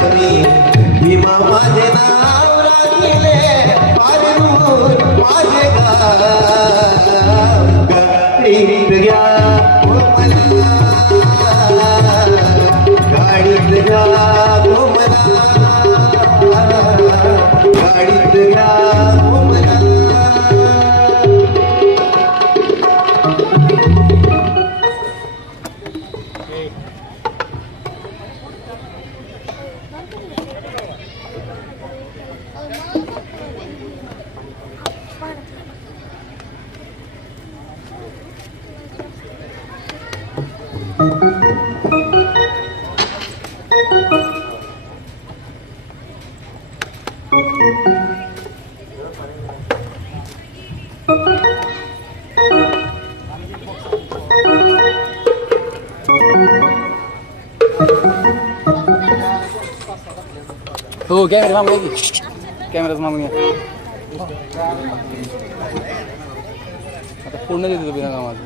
परी भीमा माझे ना. Ô, Gamer, vamos aí. Câmera das malinhas. Até por nele do Bina Gamado.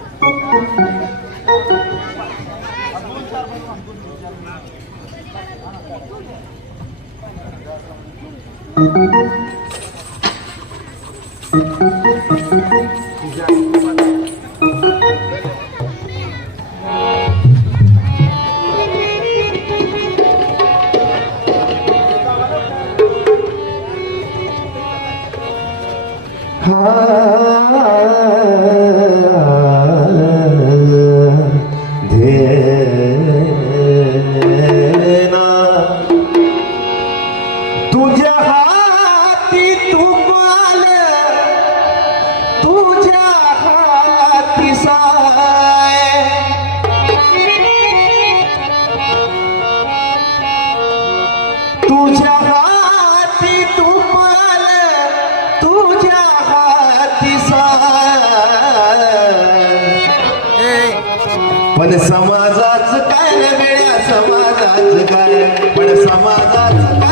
पण समाजाच काय मिळ्या समाजाच काय? पण समाजाच काय?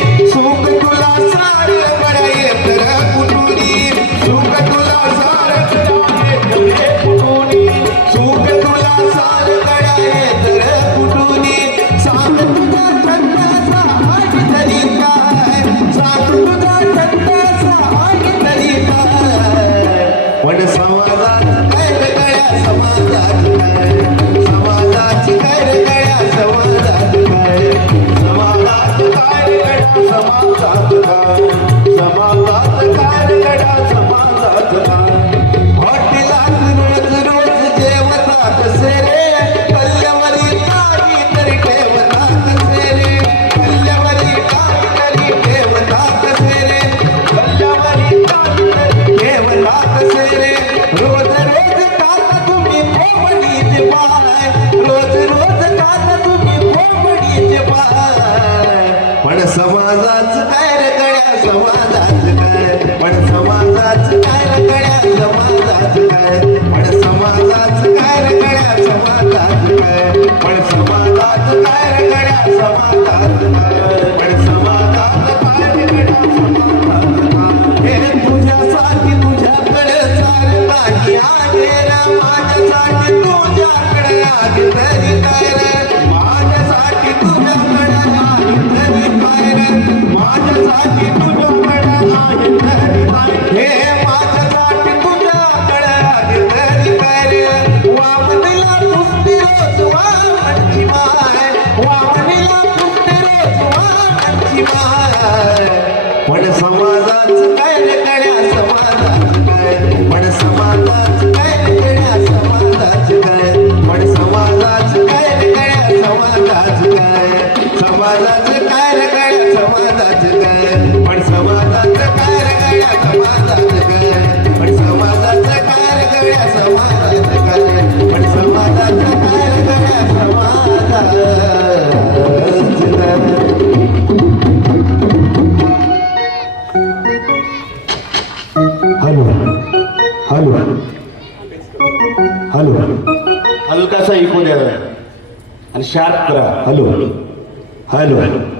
हॅलो हॅलो हॅलो हलकासा ऐकू द्या आणि शार्प करा. Hello hello. हॅलो.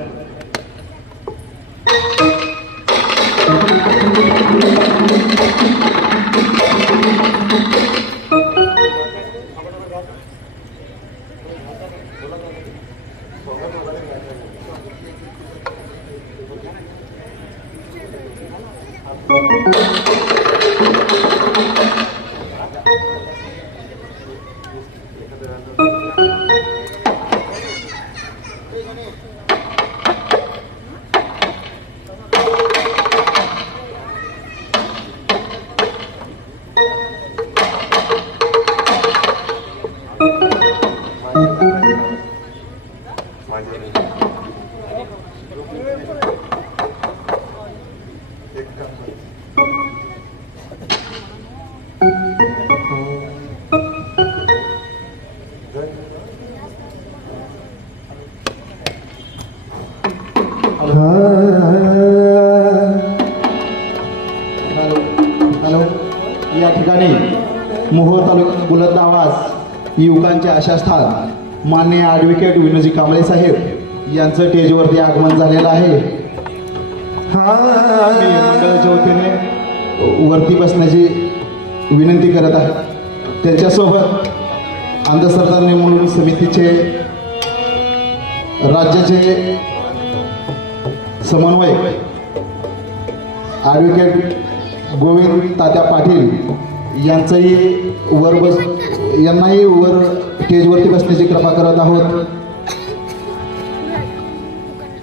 या ठिकाणी मोहोळ तालुक्यात बुलंद आवाज युवकांचे आशास्थान मान्य ॲडव्होकेट विनोजी कांबळे साहेब यांचं स्टेजवरती आगमन झालेलं आहे. मंडळाच्या वतीने वरती बसण्याची विनंती करत आहे. त्यांच्यासोबत अंधश्रद्धा निर्मूलन समितीचे राज्याचे समन्वयक ॲडव्होकेट गोविंद तात्या पाटील यांचंही वर बस यांनाही वर स्टेजवरती बसण्याची कृपा करत आहोत.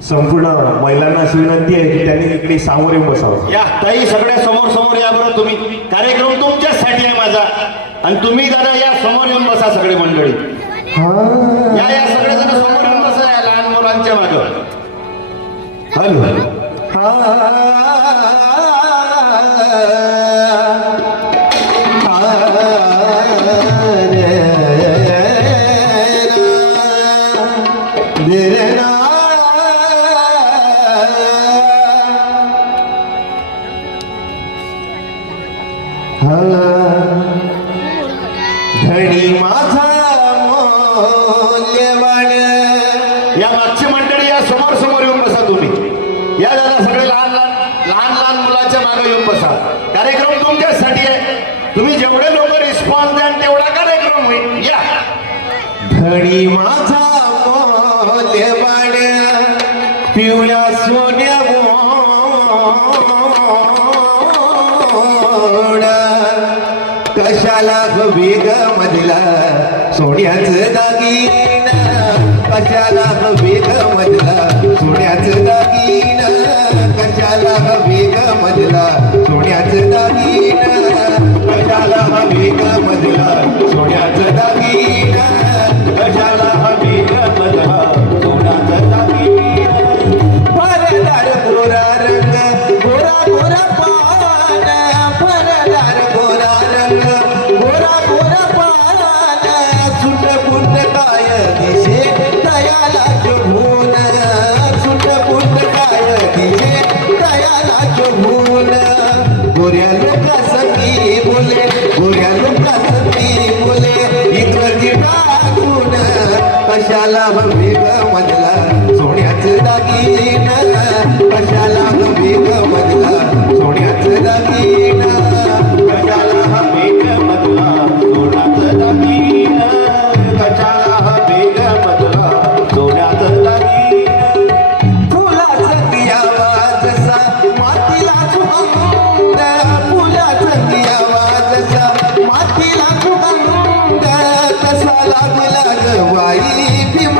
संपूर्ण महिलांना अशी विनंती आहे की त्यांनी इकडे सामोरे येऊन बसावं. या ताई सगळ्या समोर समोर या बरं तुम्ही. कार्यक्रम तुमच्याचसाठी आहे माझा. आणि तुम्ही दादा या समोर येऊन बसा सगळे मंडळी. या या सगळे जण समोर येऊन बसा या लहान मुलांच्या मागं. हॅलो. آه लहान मागे येऊन बसा. कार्यक्रम तुमच्यासाठी आहे. तुम्ही जेवढे लोक रिस्पॉन्स द्याल तेवढा कार्यक्रम होईल. या. धडी माझा पिवळ्या सोन्या मोडा. कशाला वेग मधला सोन्याच दागिन? कशाला वेग मधला सोन्याच दागिन? कशाला वेग मजला? सोन्याचं दागिन. कशाला वेग मजला? सोन्याचं दागिन. कशाला वेग मजला? सोन्याचं दागिन. फरदार पुरार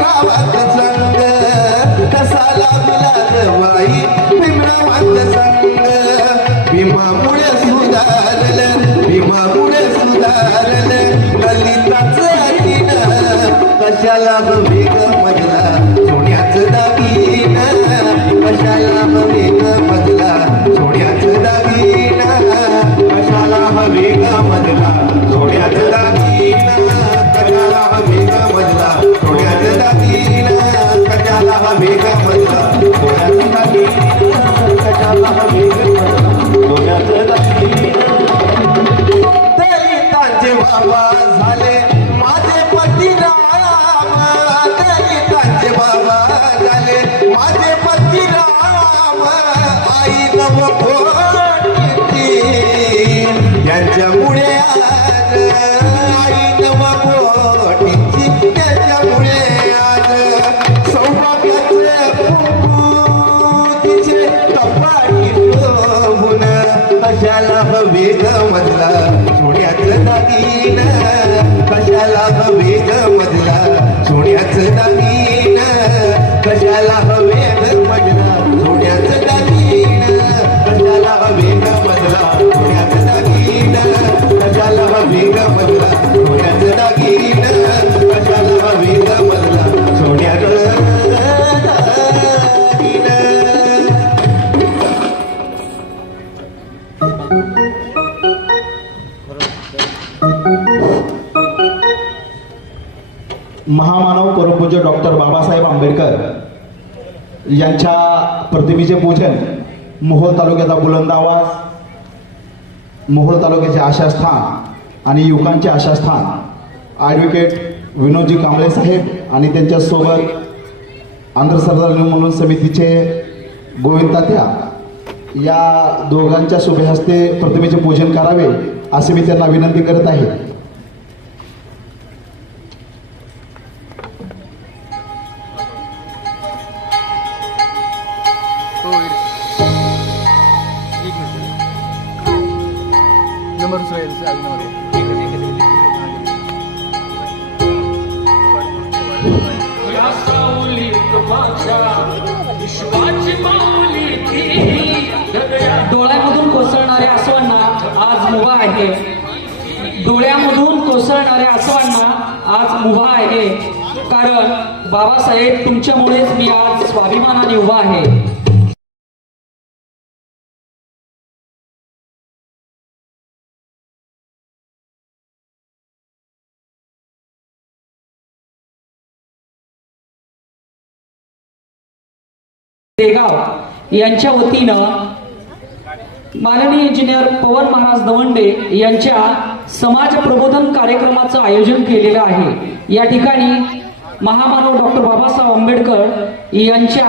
भीमरावाच संग कसा लागला बाई भीमरावाच संग भीमामुळे सुधारलं भीमामुळे सुधारलं ललिताच अटीन कशाला वेग मजला सोन्याचं दागिन कशाला वेग मधला सोन्याचं दागिन सोन्याचं दागिन कशाला वेग मधला सोन्याचं दागिन कशाला हवे मधला सोन्याचं दागिन कशाला वेग मधला सोन्याचं दागिन महामानव परमपूज्य डॉक्टर बाबासाहेब आंबेडकर यांच्या प्रतिमेचे पूजन मोहोळ तालुक्याचा बुलंद आवाज मोहोळ तालुक्याचे आशास्थान आणि युवकांचे आशास्थान. ॲडव्होकेट विनोदजी कांबळे साहेब आणि त्यांच्यासोबत आंध्र सरदार निर्मूलन समितीचे गोविंद तात्या या दोघांच्या शुभे हस्ते प्रतिमेचे पूजन करावे असे मी त्यांना विनंती करत आहे. आज उभा आहे. कारण बाबासाहेब तुमच्यामुळेच मी आज स्वाभिमानाने उभा आहे. देगाव यांच्या वतीनं माननीय इंजिनियर पवन महाराज दवंडे यांच्या समाज प्रबोधन कार्यक्रमाचं आयोजन केलेलं आहे. या ठिकाणी महामानव डॉक्टर बाबासाहेब आंबेडकर यांच्या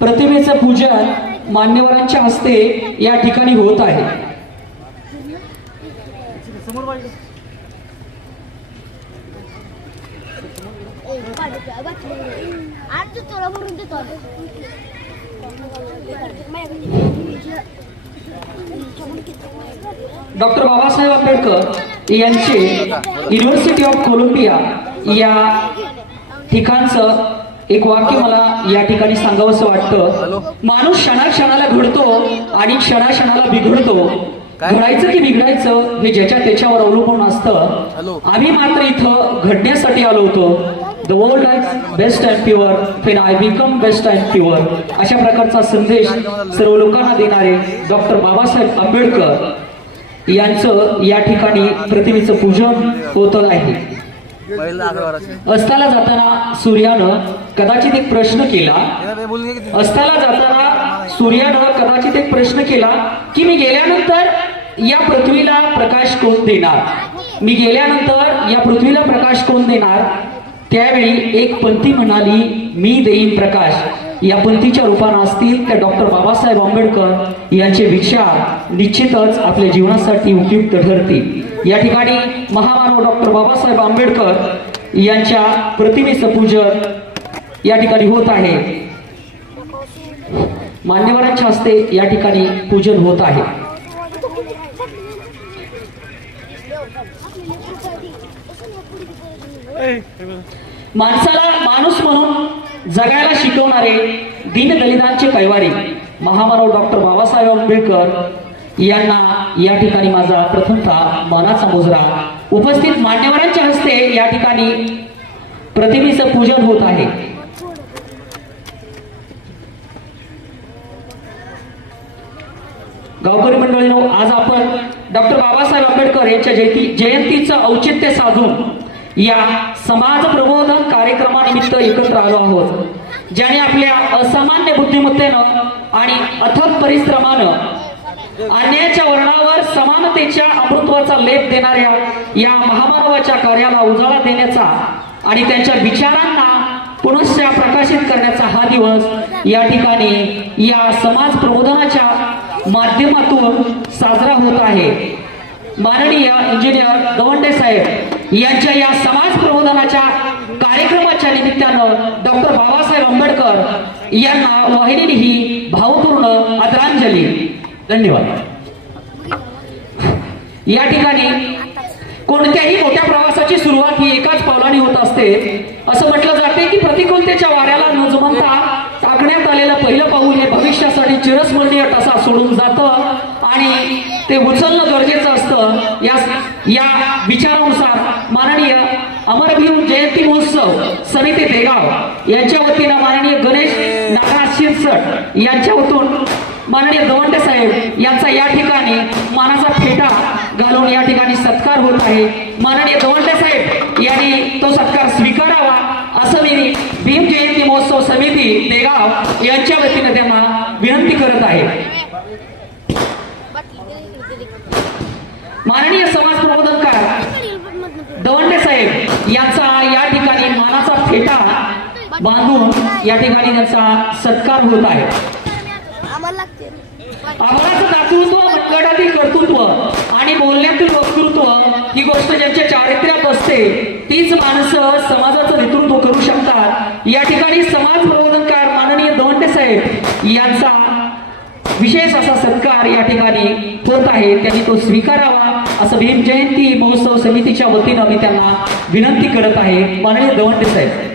प्रतिमेचं पूजन मान्यवरांच्या हस्ते या ठिकाणी होत आहे. डॉक्टर बाबासाहेब आंबेडकर यांचे युनिव्हर्सिटी ऑफ कोलंबिया या ठिकाणचं एक वाक्य मला या ठिकाणी सांगावंसं वाटतं. माणूस क्षणाक्षणाला घडतो आणि क्षणाक्षणाला बिघडतो. काय? घडायचं की बिघडायचं हे ज्याच्या त्याच्यावर अवलंबून असतं. आम्ही मात्र इथं घडण्यासाठी आलो होतो. The world I best and pure fan I become best and pure अशा प्रकारचा संदेश सर्व लोकांना देणारे डॉक्टर बाबासाहेब आंबेडकर यांचं या ठिकाणी प्रतिमेचं पूजन होत आहे. अस्ताला जाताना सूर्यानं कदाचित एक प्रश्न केला. अस्ताला जाताना सूर्यानं कदाचित एक प्रश्न केला की मी गेल्यानंतर या पृथ्वीला प्रकाश कोण देणार? मी गेल्यानंतर या पृथ्वीला प्रकाश कोण देणार? त्यावेळी एक पंथी म्हणाली मी देईन प्रकाश. या पंथीच्या रूपानं असतील त्या डॉक्टर बाबासाहेब आंबेडकर यांचे विचार निश्चितच आपल्या जीवनासाठी उपयुक्त ठरतील. या ठिकाणी महामानव डॉक्टर बाबासाहेब आंबेडकर यांच्या प्रतिमेचं पूजन या ठिकाणी होत आहे. मान्यवरांच्या हस्ते या ठिकाणी पूजन होत आहे. माणसाला माणूस म्हणून जगायला शिकवणारे दीनदलितांचे कैवारी महामानव डॉक्टर बाबासाहेब आंबेडकर यांना या ठिकाणी माझा प्रथमतः मनाचा मुजरा. उपस्थित मान्यवरांच्या हस्ते या ठिकाणी प्रतिमेचं पूजन होत आहे. गावकरी मंडळी आज आपण डॉक्टर बाबासाहेब आंबेडकर यांच्या जयंती जयंतीचं औचित्य साधून या समाज प्रबोधन कार्यक्रमानिमित्त एकत्र आलो आहोत. ज्याने आपल्या असामान्य बुद्धिमत्तेनं आणि अथक परिश्रमानं अन्यायाच्या वर्णावर समानतेच्या अमृत्वाचा लेप देणाऱ्या या महामानवाच्या कार्याला उजाळा देण्याचा आणि त्यांच्या विचारांना पुनश्च प्रकाशित करण्याचा हा दिवस या ठिकाणी या समाज प्रबोधनाच्या माध्यमातून साजरा होत आहे. माननीय इंजिनियर गवंडे साहेब यांच्या या समाज प्रबोधनाच्या कार्यक्रमाच्या निमित्तानं डॉक्टर बाबासाहेब आंबेडकर यांना वाहिनी ही भावपूर्ण आदरांजली. धन्यवाद. या ठिकाणी कोणत्याही मोठ्या प्रवासाची सुरुवात ही एकाच पावलाने होत असते असं म्हटलं जाते की प्रतिकूलतेच्या वाऱ्याला न जुमंता टाकण्यात आलेलं पहिलं पाऊल हे भविष्यासाठी चिरस्मरणीय टसा सोडून जातं आणि ते उचलणं गरजेचं असतं. या या विचारानुसार माननीय अमरभीम जयंती महोत्सव समिती देगाव यांच्या वतीनं माननीय गणेश नागराज शिरसट यांच्या वतून माननीय दवंडे साहेब यांचा या ठिकाणी मानाचा फेटा घालून या ठिकाणी सत्कार होत आहे. माननीय दवंडे साहेब यांनी तो सत्कार स्वीकारावा असं मी भीम जयंती महोत्सव समिती देगाव यांच्या वतीनं त्यांना विनंती करत आहे. माननीय समाज प्रबोधनकार. दवंडे साहेब यांचा या ठिकाणी मानाचा फेटा बांधून या ठिकाणी त्यांचा सत्कार होत आहे आम्हाला दातृत्व मनगटातील कर्तृत्व आणि बोलण्यातील वक्तृत्व ही गोष्ट ज्यांच्या असते तीच माणसं समाजाचं नेतृत्व करू शकतात. या ठिकाणी समाज प्रबोधनकार माननीय दवंडे साहेब यांचा विशेष असा सत्कार या ठिकाणी होत आहे. त्यांनी तो स्वीकारावा असं भीम जयंती महोत्सव समितीच्या वतीनं मी त्यांना विनंती करत आहे. माननीय दवंडे साहेब.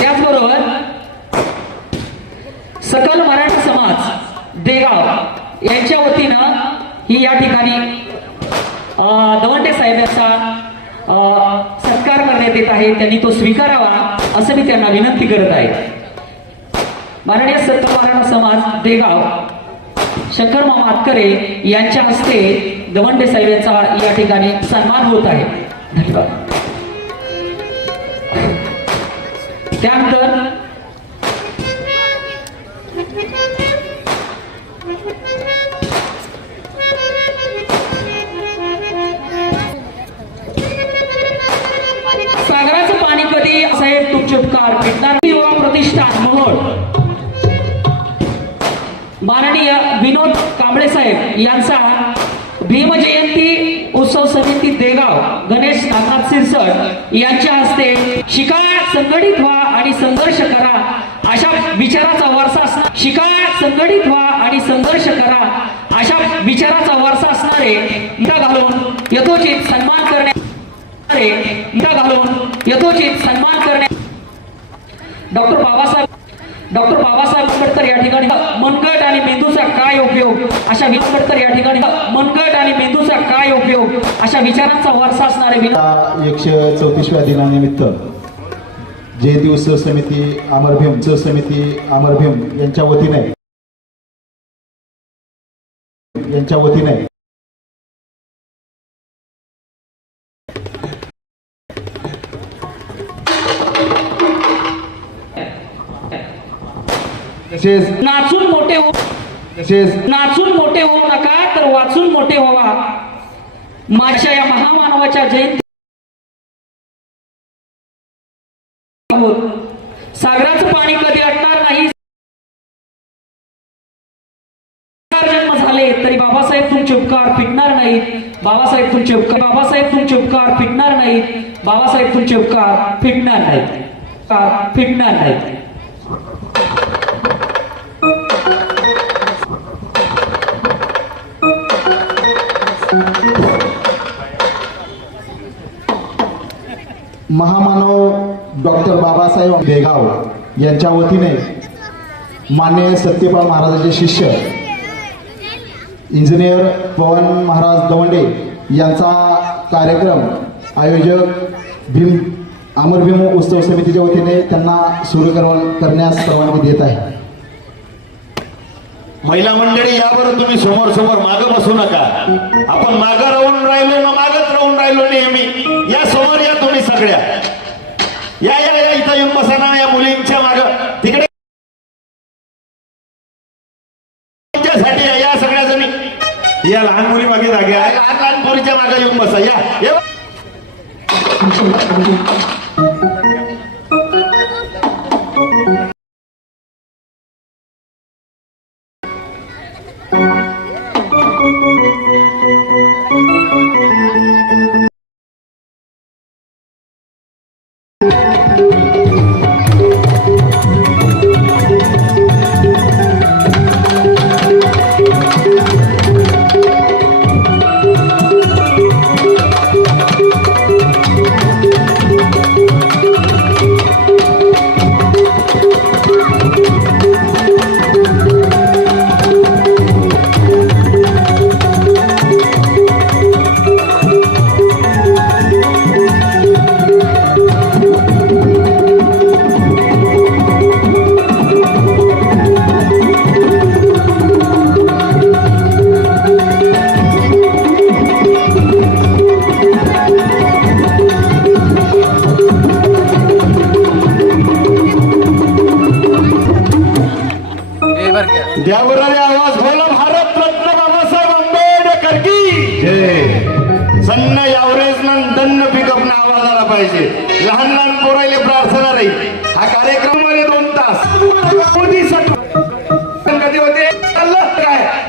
त्याचबरोबर सकल मराठा समाज देगाव यांच्या वतीनं ही या ठिकाणी दवंडे साहेब यांचा सत्कार करण्यात येत आहे त्यांनी तो स्वीकारावा असं मी त्यांना विनंती करत आहे. माननीय सत्यनारायण समाज देगाव शंकर मामा आतकरे यांच्या हस्ते दवंडे साहेब यांचा या ठिकाणी सन्मान होत आहे. धन्यवाद. त्यानंतर साहेब तुमचे युवा प्रतिष्ठान मोहोळ. माननीय विनोद कांबळे साहेब यांचा भीमजयंती उत्सव समिती देगाव गणेश नाथनाथ सिरसट यांच्या हस्ते शिका संघटित व्हा आणि संघर्ष करा अशा विचाराचा वारसा असणार शिका संघटित व्हा आणि संघर्ष करा अशा विचाराचा वारसा असणारे घालून यथोचित सन्मान करणे घालून यथोचित सन्मान डॉक्टर बाबासाहेब डॉक्टर बाबासाहेब आंबेडकर या ठिकाणी मनगट आणि मेंदूचा काय उपयोग? अशा आंबेडकर या ठिकाणी मनगट आणि मेंदूचा काय उपयोग? अशा विचारांचा वारसा असणारे एकशे चौतीसव्या दिनानिमित्त जयंती उत्सव समिती अमरभीम उत्सव समिती अमरभीम यांच्या वतीने यांच्या वतीने तसेच नाचून मोठे हो तसेच नाचून मोठे होऊ नका तर वाचून मोठे व्हावा. माझ्या या महामानवाच्या जयंती सागराचं पाणी कधी अटणार नाही. जन्म झाले तरी बाबासाहेब तुमचे उपकार फिटणार नाहीत. बाबासाहेब तुमचे उपकार बाबासाहेब तुमचे उपकार फिटणार नाहीत. बाबासाहेब तुमचे उपकार फिटणार नाहीत. फिटणार नाहीत. महामानव डॉक्टर बाबासाहेब बेगाव यांच्या वतीने मान्य सत्यपाल महाराजांचे शिष्य इंजिनियर पवन महाराज दवंडे यांचा कार्यक्रम आयोजक भीम अमर भीम उत्सव समितीच्या वतीने त्यांना सुरू करव- करण्यास परवानगी देत आहे. महिला मंडळी यावर तुम्ही समोर समोर मागं बसू नका. आपण मागं राहून राहिलो ना मागच राहून राहिलो नेहमी. या या या या इथं येऊन बसा ना या मुलींच्या माग. तिकडे. या, या सगळ्या जणी. या लहान मुली मागे जागे लहान लहान मुलीच्या मागे येऊन बसा. या.